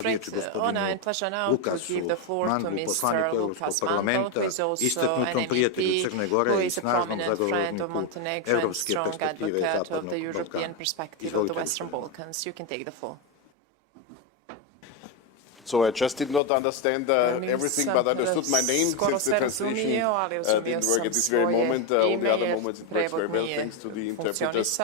Great honor and pleasure now to give the floor to Mr. Lukas Mandl, who is also an MEP, who is a prominent friend of Montenegro and strong advocate of the European perspective of the Western Balkans. You can take the floor. So I just did not understand everything, but I understood my name since the translation didn't work at this very moment. All the other moments it works very well, thanks to the interpreters.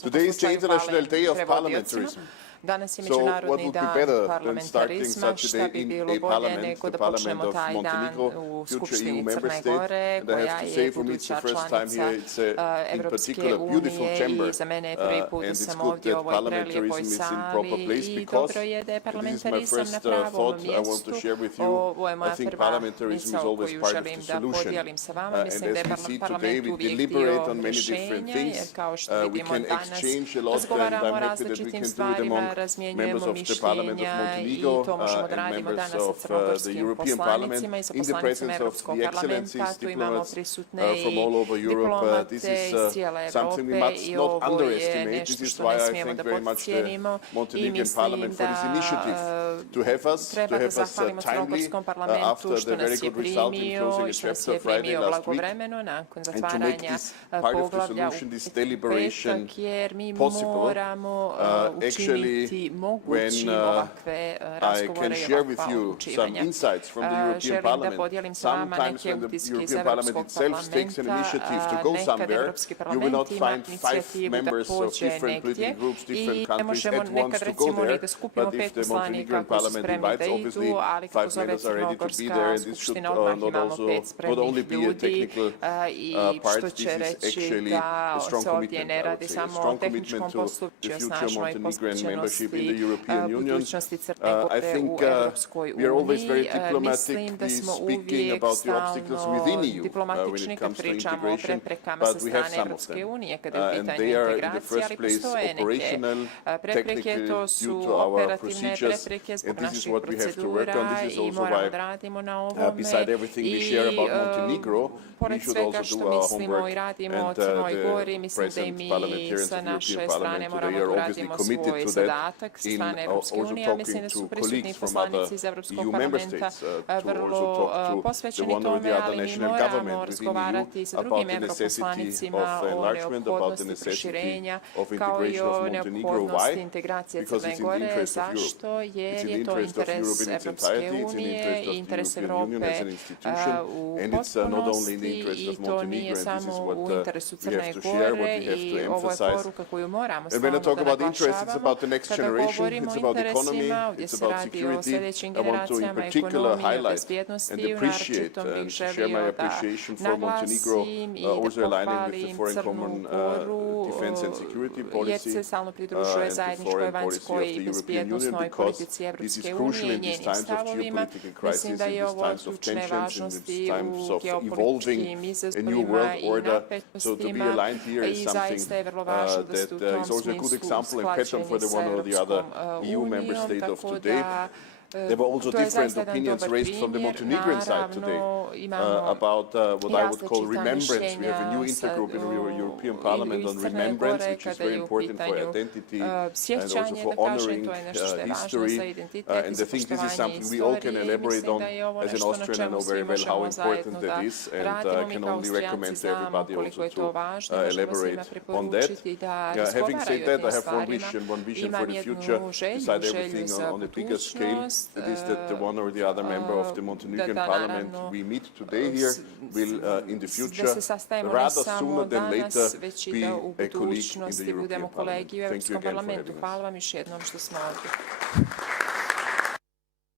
Today is the International Day of Parliamentarism. Danas je So what Međunarodni would be dan better than parlamentarizma, starting such a šta day bi in bilo a bolje parliament, nego the da počnemo Parliament of taj dan Montenegro, u future EU Skupštini member Crne state. Gore, And I koja have to je say, for me it's the buduća first time here. It's in Evropske particular a beautiful unije chamber, i za mene je prvi put da and it's sam good ovdje u that ovoj prelijepoj parliamentarism is in proper sali place i because dobro je da je this is my parlamentarizam first na pravom thought I want mjestu. to share with you. Ovo je moja I think prva parliamentarism is misao always koju part of želim the da solution. podijelim sa vama. And Mislim da je as we see today, parlament we uvijek deliberate dio on many different rješenja, things. jer kao što We vidimo can danas exchange a lot, and razgovaramo o I'm happy that we različitim can do it stvarima, among members razmjenjujemo of the Parliament of mišljenja i Montenegro to možemo da and radimo members danas sa of the crnogorskim European Parliament poslanicima i sa in the poslanicima presence of Evropskog the parlamenta. excellencies, Tu imamo diplomats prisutne from all over i Europe. This diplomate is iz cijele something we Evrope must i not ovo je underestimate. This nešto is što why ne I smijemo thank da very much the podcijenimo i Montenegrin mislim Parliament for this initiative to have us zahvalimo timely crnogorskom parlamentu after što the nas very je good result in primio closing i a što nas chapter je Friday primio last week. blagovremeno nakon And to make zatvaranja this part of the poglavlja solution, this u deliberation petak, jer mi possible, moramo učiniti mogućim when ovakve I razgovore can i share with ovakva you some odlučivanja. insights from the European Želim da Parliament. podijelim sa vama Sometimes neke when the utiske iz European Parliament Evropskog itself takes an initiative to parlamenta, go nekad somewhere, Evropski you will not parlament ima find five inicijativu da members of pođe different political negdje groups, different i ne countries možemo at once nekad to go recimo ni there. da skupimo But if pet the Montenegrin poslanika koji su Parliament spremni da invites, idu, obviously ali kako five zove members are ready to be Crnogorska there, and this should skupština, odmah not imamo also pet not only spremnih be a ljudi technical i part. što This će is reći actually da a strong se ovdje commitment. ne I radi would say a samo o strong tehničkom commitment to poslu, the već o future snažnoj Montenegrin membership in the posvećenosti European Union. budućnosti Crne Gore I think u Evropskoj we are always very uniji. Mislim da diplomatically smo speaking uvijek about the obstacles within stalno EU when diplomatični it kad comes to pričamo o integration, preprekama sa but we have strane some of Evropske them. unije kada je u And pitanju they are in the integracije, ali first place postoje neke operational, prepreke, technically to due su to our operativne procedures, prepreke zbog and this is naših what we have to work on. procedura This is i also moramo why, da radimo na ovome beside everything we share about Montenegro, we pored should svega also što do our mislimo homework, i radimo o and Crnoj Gori, the mislim da i present mi parliamentarians sa of the naše European strane Parliament moramo today da are obviously uradimo committed svoj to that zadatak sa in strane Evropske also unije, a mislim talking da su to prisutni colleagues from poslanici iz Evropskog EU member parlamenta states, to also vrlo talk to the posvećeni one or the tome, other ali mi national moramo government within razgovarati sa EU drugim about the necessity europoslanicima of o enlargement, about the neophodnosti necessity proširenja, of kao i integration of o Montenegro. neophodnosti Why? integracije Because Crne it's in the Gore. interest of Europe. Zašto? It's Jer in the je to interest of interes Europe in its Evropske entirety, it's in the unije interest i of the interes European Union as Evrope an institution, u and it's not only in the potpunosti interest i of to Montenegro, nije and this is samo what u interesu we have Crne to share, what Gore we have to i ovo je emphasize. poruka koju moramo And when I stalno talk da about interest, it's naglašavamo. about the next Kada generation, govorimo it's o about economy, interesima, ovdje it's se about radi o security. sljedećim I want to in generacijama, particular ekonomiji, o highlight and bezbjednosti i appreciate naročito bih and to share my želio da appreciation for Montenegro, naglasim i also da aligning with the pohvalim foreign Crnu common Goru, defense and security jer policy se stalno pridružuje and the zajedničkoj foreign policy of vanjskoj the i European Union, bezbjednosnoj because politici this is Evropske crucial unije i in these njenim times of stavovima. geopolitical Mislim crisis, da in je these ovo times of ključne tensions, in važnosti these times u of geopolitičkim evolving a new izazovima world i order. So to be napetostima aligned here is i something zaista je vrlo važno da ste u that tom is also a good smislu example and pattern for usklađeni the sa one or the other Evropskom EU member unijom, state of tako today. da There were also to je different zaista jedan opinions dobar raised from the primjer. Montenegrin side today Naravno, imamo about what I would call različita remembrance. We have a new mišljenja intergroup in the European Parliament on iz Crne remembrance, Gore which is kada very je u important for pitanju identity and also sjećanje, for da kažem, honoring to je nešto što je važno za history. identitet i And za I think this is poštovanje something we all can istorije i elaborate mislim on. da je ovo As an nešto na Austrian, I čemu know svi very well how možemo important zajedno that da is, and radimo. I Mi can kao only Austrijanci recommend znamo everybody koliko also je to to važno, možemo elaborate svima on that. preporučiti da Having said razgovaraju o that, tim I have one stvarima. vision for Imam the jednu future, želju beside everything za on a bigger scale. budućnost, It is that the one or the other member of the Montenegrin da Parliament naravno we meet today here will in the da future se sastajemo ne rather samo sooner than danas, later već i be da u a colleague in the budućnosti budemo European Parliament. kolegi u Thank you Evropskom again for parlamentu. having us. Hvala vam još jednom što smo ovdje.